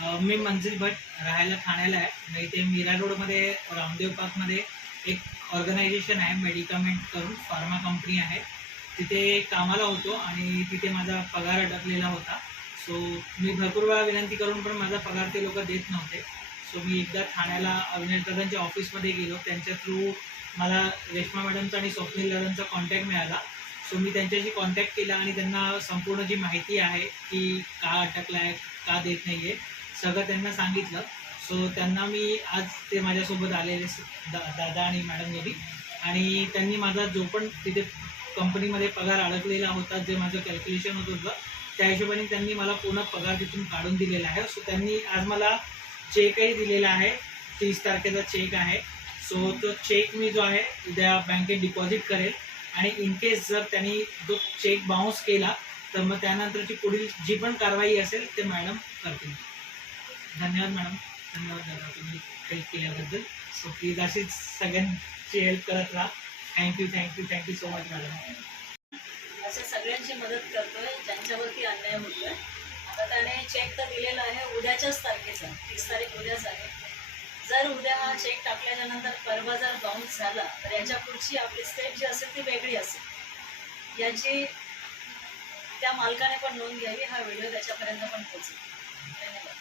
मी मंजिल भट राहायला ठाण्याला आहे. मी इथे मीरा रोडमध्ये रामदेव पार्कमध्ये एक ऑर्गनायझेशन आहे मेडिकमेंट करून फार्मा कंपनी आहे. तिथे कामाला होतो आणि तिथे माझा पगार अडकलेला होता. सो मी भरपूर वेळा विनंती करून पण माझा पगार ते लोक देत नव्हते. सो मी एकदा ठाण्याला अविनाश दादांच्या ऑफिसमध्ये गेलो. त्यांच्या थ्रू मला रेश्मा मॅडमचा आणि स्वप्नील दादांचा कॉन्टॅक्ट मिळाला. सो मी त्यांच्याशी कॉन्टॅक्ट केला आणि त्यांना संपूर्ण जी माहिती आहे की का अटकला आहे का देत नाही आहे सगळं त्यांना सांगितलं. सो त्यांना मी आज ते माझ्यासोबत आलेले दा दादा आणि मॅडम गेली आणि त्यांनी माझा जो पण तिथे कंपनीमध्ये पगार अडकलेला होता जे माझं कॅल्क्युलेशन होत होतं त्या हिशोबाने त्यांनी मला पूर्ण पगार तिथून काढून दिलेला आहे. सो त्यांनी आज मला चेकही दिलेला आहे तीस तारखेचा चेक आहे. सो तो चेक मी जो आहे उद्या बँकेत डिपॉझिट करेल. आणि इन केस जर त्यांनी जो चेक बाउन्स केला तर मग त्यानंतरची पुढील जी पण कारवाई असेल ते मॅडम करतील. धन्यवाद मॅडम. धन्यवाद धन्यवाद तुम्ही हेल्प केल्याबद्दल. सो प्लीज अशीच सगळ्यांची हेल्प करत राहा. Thank you thank you thank you so much madam असं सगळ्यांची मदत करतोय. ज्यांच्यावरती अन्याय होतोय. आता त्याने चेक तर दिलेला आहे. उद्याच्याच तारखेचा तीस तारीख उद्याच आहे. जर उद्या हा चेक टाकल्याच्या नंतर परवा जर बाउन्स झाला तर याच्या पुढची आपली स्टेप जी असेल ती वेगळी असेल. याची त्या मालकाने पण नोंद घ्यावी. हा व्हिडिओ त्याच्यापर्यंत पण पोहोचेल. धन्यवाद.